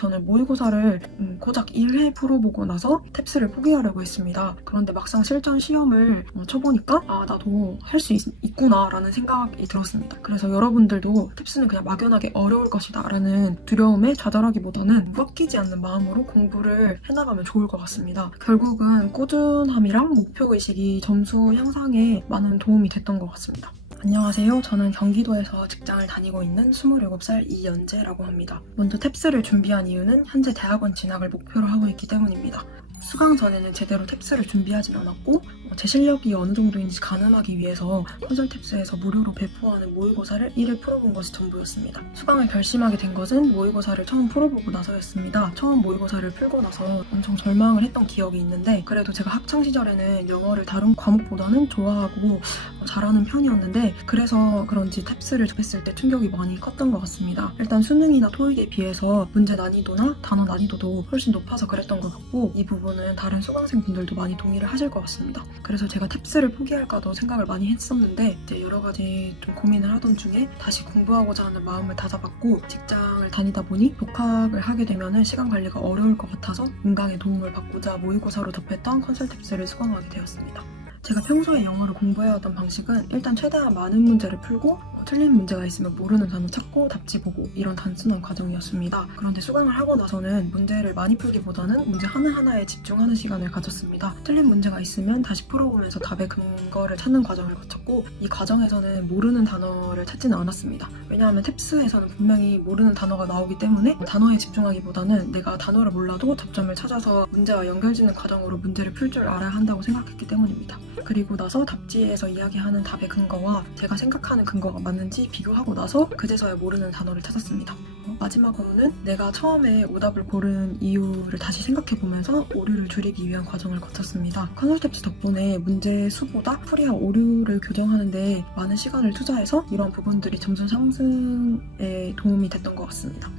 저는 모의고사를 고작 1회 풀어보고 나서 탭스를 포기하려고 했습니다. 그런데 막상 실전 시험을 쳐보니까 나도 할 수 있구나 라는 생각이 들었습니다. 그래서 여러분들도 탭스는 그냥 막연하게 어려울 것이다 라는 두려움에 좌절하기보다는 꺾이지 않는 마음으로 공부를 해나가면 좋을 것 같습니다. 결국은 꾸준함이랑 목표의식이 점수 향상에 많은 도움이 됐던 것 같습니다. 안녕하세요. 저는 경기도에서 직장을 다니고 있는 27살 이연재라고 합니다. 먼저 탭스를 준비한 이유는 현재 대학원 진학을 목표로 하고 있기 때문입니다. 수강 전에는 제대로 탭스를 준비하진 않았고 제 실력이 어느 정도인지 가늠하기 위해서 컨설탭스에서 무료로 배포하는 모의고사를 1회 풀어본 것이 전부였습니다. 수강을 결심하게 된 것은 모의고사를 처음 풀어보고 나서였습니다. 처음 모의고사를 풀고 나서 엄청 절망을 했던 기억이 있는데 그래도 제가 학창시절에는 영어를 다른 과목보다는 좋아하고 잘하는 편이었는데 그래서 그런지 탭스를 접했을 때 충격이 많이 컸던 것 같습니다. 일단 수능이나 토익에 비해서 문제 난이도나 단어 난이도도 훨씬 높아서 그랬던 것 같고 이 부분은 다른 수강생분들도 많이 동의를 하실 것 같습니다. 그래서 제가 탭스를 포기할까도 생각을 많이 했었는데 이제 여러 가지 좀 고민을 하던 중에 다시 공부하고자 하는 마음을 다잡았고 직장을 다니다 보니 독학을 하게 되면 시간 관리가 어려울 것 같아서 인강의 도움을 받고자 모의고사로 접했던 컨설탭스를 수강하게 되었습니다. 제가 평소에 영어를 공부해왔던 방식은 일단 최대한 많은 문제를 풀고 틀린 문제가 있으면 모르는 단어 찾고 답지 보고 이런 단순한 과정이었습니다. 그런데 수강을 하고 나서는 문제를 많이 풀기보다는 문제 하나하나에 집중하는 시간을 가졌습니다. 틀린 문제가 있으면 다시 풀어보면서 답의 근거를 찾는 과정을 거쳤고 이 과정에서는 모르는 단어를 찾지는 않았습니다. 왜냐하면 탭스에서는 분명히 모르는 단어가 나오기 때문에 단어에 집중하기보다는 내가 단어를 몰라도 접점을 찾아서 문제와 연결짓는 과정으로 문제를 풀 줄 알아야 한다고 생각했기 때문입니다. 그리고 나서 답지에서 이야기하는 답의 근거와 제가 생각하는 근거가 맞는지 비교하고 나서 그제서야 모르는 단어를 찾았습니다. 마지막으로는 내가 처음에 오답을 고른 이유를 다시 생각해보면서 오류를 줄이기 위한 과정을 거쳤습니다. 컨설탭스 덕분에 문제 수보다 풀이와 오류를 교정하는 데 많은 시간을 투자해서 이런 부분들이 점수 상승에 도움이 됐던 것 같습니다.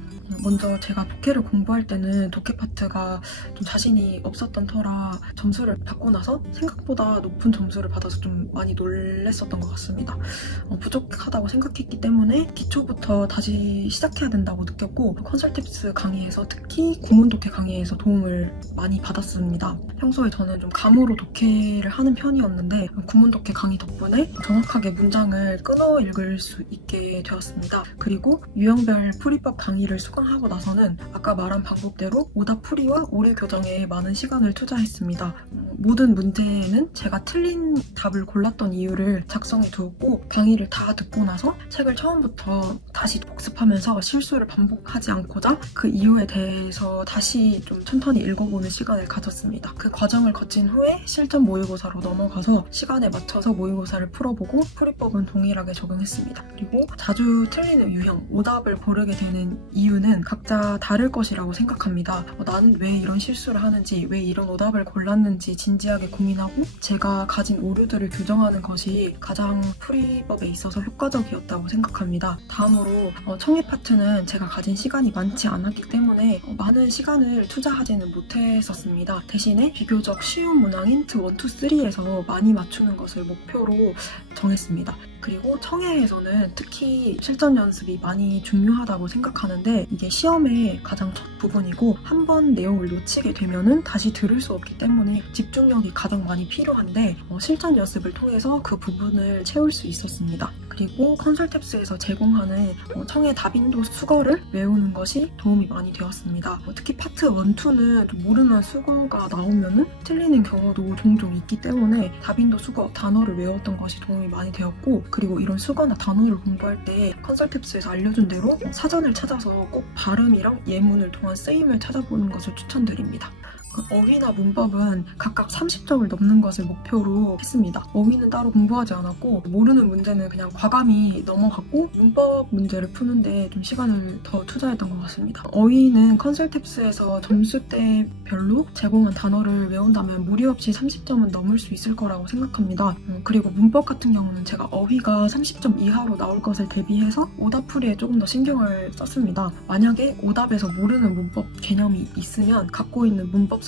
먼저 제가 독해를 공부할 때는 독해 파트가 좀 자신이 없었던 터라 점수를 받고 나서 생각보다 높은 점수를 받아서 좀 많이 놀랬었던 것 같습니다. 부족하다고 생각했기 때문에 기초부터 다시 시작해야 된다고 느꼈고 컨설탭스 강의에서 특히 구문 독해 강의에서 도움을 많이 받았습니다. 평소에 저는 좀 감으로 독해를 하는 편이었는데 구문 독해 강의 덕분에 정확하게 문장을 끊어 읽을 수 있게 되었습니다. 그리고 유형별 풀이법 강의를 수강하고 나서는 아까 말한 방법대로 오답 풀이와 오류 교정에 많은 시간을 투자했습니다. 모든 문제에는 제가 틀린 답을 골랐던 이유를 작성해 두었고 강의를 다 듣고 나서 책을 처음부터 다시 복습하면서 실수를 반복하지 않고자 그 이유에 대해서 다시 좀 천천히 읽어보는 시간을 가졌습니다. 그 과정을 거친 후에 실전 모의고사로 넘어가서 시간에 맞춰서 모의고사를 풀어보고 풀이법은 동일하게 적용했습니다. 그리고 자주 틀리는 유형, 오답을 고르게 되는 이유는 각자 다를 것이라고 생각합니다. 나는 왜 이런 실수를 하는지, 왜 이런 오답을 골랐는지 진지하게 고민하고 제가 가진 오류들을 교정하는 것이 가장 풀이법에 있어서 효과적이었다고 생각합니다. 다음으로 청해 파트는 제가 가진 시간이 많지 않았기 때문에 많은 시간을 투자하지는 못했었습니다. 대신에 비교적 쉬운 문항 힌트 1, 2, 3에서 많이 맞추는 것을 목표로 정했습니다. 그리고 청해에서는 특히 실전 연습이 많이 중요하다고 생각하는데 이게 시험의 가장 첫 부분이고 한 번 내용을 놓치게 되면은 다시 들을 수 없기 때문에 집중력이 가장 많이 필요한데 실전 연습을 통해서 그 부분을 채울 수 있었습니다. 그리고 컨설탭스에서 제공하는 청해 답인도 수거를 외우는 것이 도움이 많이 되었습니다. 특히 파트 1, 2는 좀 모르는 수거가 나오면은 틀리는 경우도 종종 있기 때문에 답인도 수거, 단어를 외웠던 것이 도움이 많이 되었고 그리고 이런 수거나 단어를 공부할 때 컨설탭스에서 알려준 대로 사전을 찾아서 꼭 발음이랑 예문을 통한 쓰임을 찾아보는 것을 추천드립니다. 어휘나 문법은 각각 30점을 넘는 것을 목표로 했습니다. 어휘는 따로 공부하지 않았고 모르는 문제는 그냥 과감히 넘어갔고 문법 문제를 푸는데 좀 시간을 더 투자했던 것 같습니다. 어휘는 컨설탭스에서 점수대별로 제공한 단어를 외운다면 무리 없이 30점은 넘을 수 있을 거라고 생각합니다. 그리고 문법 같은 경우는 제가 어휘가 30점 이하로 나올 것을 대비해서 오답풀이에 조금 더 신경을 썼습니다. 만약에 오답에서 모르는 문법 개념이 있으면 갖고 있는 문법서나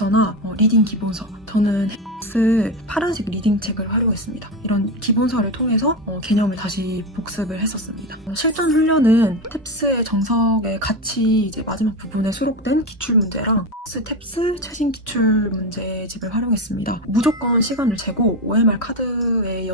리딩 기본서, 저는 탭스 파란색 리딩 책을 활용했습니다. 이런 기본서를 통해서 개념을 다시 복습을 했었습니다. 실전 훈련은 탭스의 정석에 같이 이제 마지막 부분에 수록된 기출문제랑 탭스 최신 기출문제집을 활용했습니다. 무조건 시간을 재고 OMR 카드의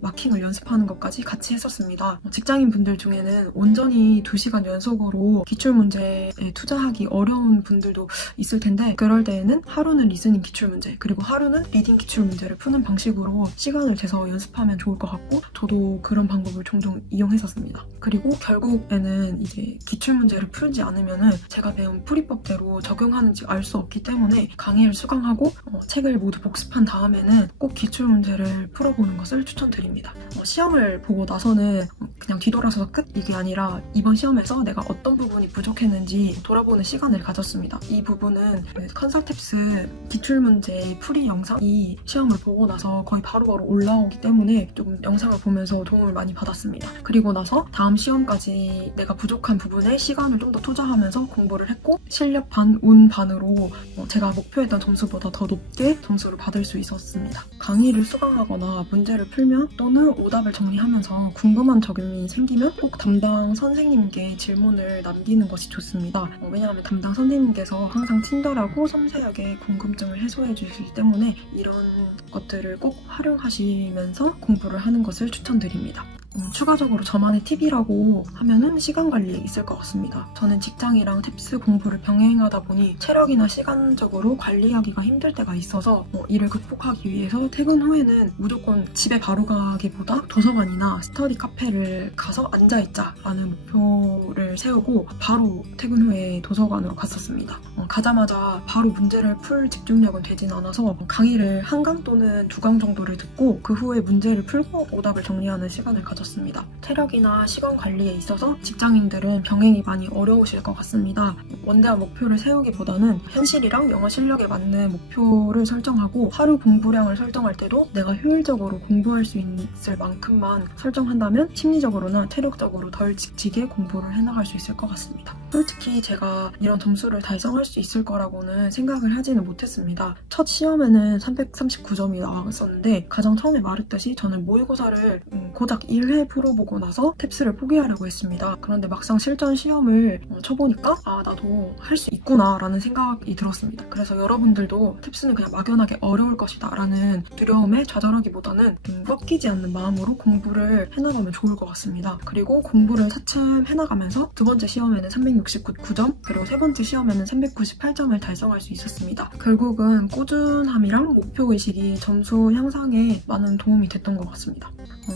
마킹을 연습하는 것까지 같이 했었습니다. 직장인 분들 중에는 온전히 2시간 연속으로 기출문제에 투자하기 어려운 분들도 있을 텐데, 그럴 때에는 하루는 리스닝 기출문제, 그리고 하루는 리딩 기출문제를 푸는 방식으로 시간을 재서 연습하면 좋을 것 같고, 저도 그런 방법을 종종 이용했었습니다. 그리고 결국에는 이제 기출문제를 풀지 않으면은 제가 배운 풀이법대로 적용하는지 알 수 없기 때문에 강의를 수강하고 책을 모두 복습한 다음에는 꼭 기출문제를 풀어보는 것을 추천드립니다. 시험을 보고 나서는 그냥 뒤돌아서서 끝? 이게 아니라 이번 시험에서 내가 어떤 부분이 부족했는지 돌아보는 시간을 가졌습니다. 이 부분은 컨설탭스 기출문제 풀이 영상이 시험을 보고 나서 거의 바로바로 올라오기 때문에 조금 영상을 보면서 도움을 많이 받았습니다. 그리고 나서 다음 시험까지 내가 부족한 부분에 시간을 좀 더 투자하면서 공부를 했고, 실력 반, 운 반으로 제가 목표했던 점수보다 더 높게 점수를 받을 수 있었습니다. 강의를 수강하거나 문제를 풀면 또는 오답을 정리하면서 궁금한 점이 생기면 꼭 담당 선생님께 질문을 남기는 것이 좋습니다. 왜냐하면 담당 선생님께서 항상 친절하고 섬세하게 궁금증을 해소해 주시기 때문에 이런 것들을 꼭 활용하시면서 공부를 하는 것을 추천드립니다. 추가적으로 저만의 팁이라고 하면은 시간 관리에 있을 것 같습니다. 저는 직장이랑 탭스 공부를 병행하다 보니 체력이나 시간적으로 관리하기가 힘들 때가 있어서 이를 극복하기 위해서 퇴근 후에는 무조건 집에 바로 가기보다 도서관이나 스터디 카페를 가서 앉아있자라는 목표를 세우고 바로 퇴근 후에 도서관으로 갔었습니다. 가자마자 바로 문제를 풀 집중력은 되진 않아서 강의를 1강 또는 2강 정도를 듣고 그 후에 문제를 풀고 오답을 정리하는 시간을 가졌습니다. 체력이나 시간 관리에 있어서 직장인들은 병행이 많이 어려우실 것 같습니다. 원대한 목표를 세우기보다는 현실이랑 영어 실력에 맞는 목표를 설정하고 하루 공부량을 설정할 때도 내가 효율적으로 공부할 수 있을 만큼만 설정한다면 심리적으로나 체력적으로 덜 지치게 공부를 해나갈 수 있을 것 같습니다. 솔직히 제가 이런 점수를 달성할 수 있을 거라고는 생각을 하지는 못했습니다. 첫 시험에는 339점이 나왔었는데 가장 처음에 말했듯이 저는 모의고사를 고작 1회 풀어보고 나서 탭스를 포기하려고 했습니다. 그런데 막상 실전 시험을 쳐보니까 나도 할 수 있구나 라는 생각이 들었습니다. 그래서 여러분들도 탭스는 그냥 막연하게 어려울 것이다 라는 두려움에 좌절하기보다는 꺾이지 않는 마음으로 공부를 해나가면 좋을 것 같습니다. 그리고 공부를 차츰 해나가면서 두 번째 시험에는 369점, 그리고 세 번째 시험에는 398점을 달성할 수 있었습니다. 결국은 꾸준함이랑 목표의식이 점수 향상에 많은 도움이 됐던 것 같습니다.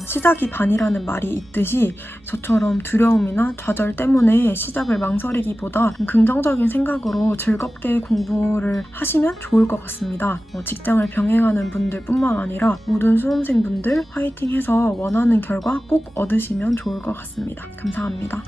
시작이 반이라는 말이 있듯이 저처럼 두려움이나 좌절 때문에 시작을 망설이기보다 긍정적인 생각으로 즐겁게 공부를 하시면 좋을 것 같습니다. 직장을 병행하는 분들 뿐만 아니라 모든 수험생분들 화이팅해서 원하는 결과 꼭 얻으시면 좋을 것 같습니다. 감사합니다.